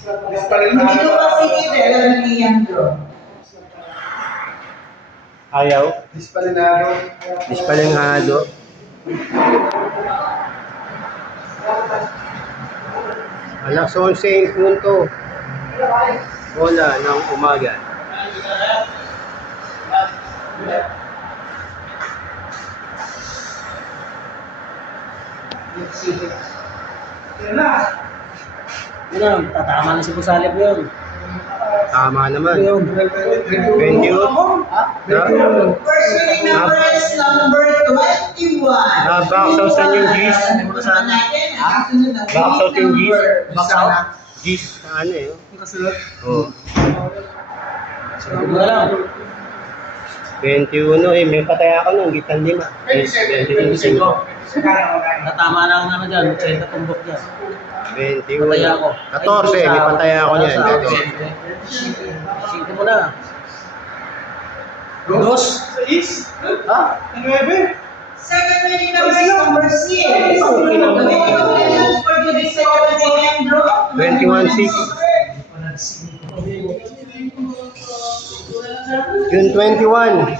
Hindi ko kasi dito alam ni Leandro. Ayaw. Dispalinado. Dispalinado. Alas 11 punto. Bola ng umaga. Ano, tatama na si Busalip yun. Tama naman. 20. First winning number is number 21. Baksaw sa yung G's. Baksaw yung G's. Baksaw? G's. Ano eh. Kasunod. Oh. Sunod mo na lang. 21 eh. May patay ako nung gitan 5. 25. Natama na ang ano dyan. 80 tumbok dyan. 21. Patay ako. 14. May patay ako niyan. 5 mo na. Dos? Ha? Second winning number is number 6. Congratulations for the second Leandro. 21-6. June 21.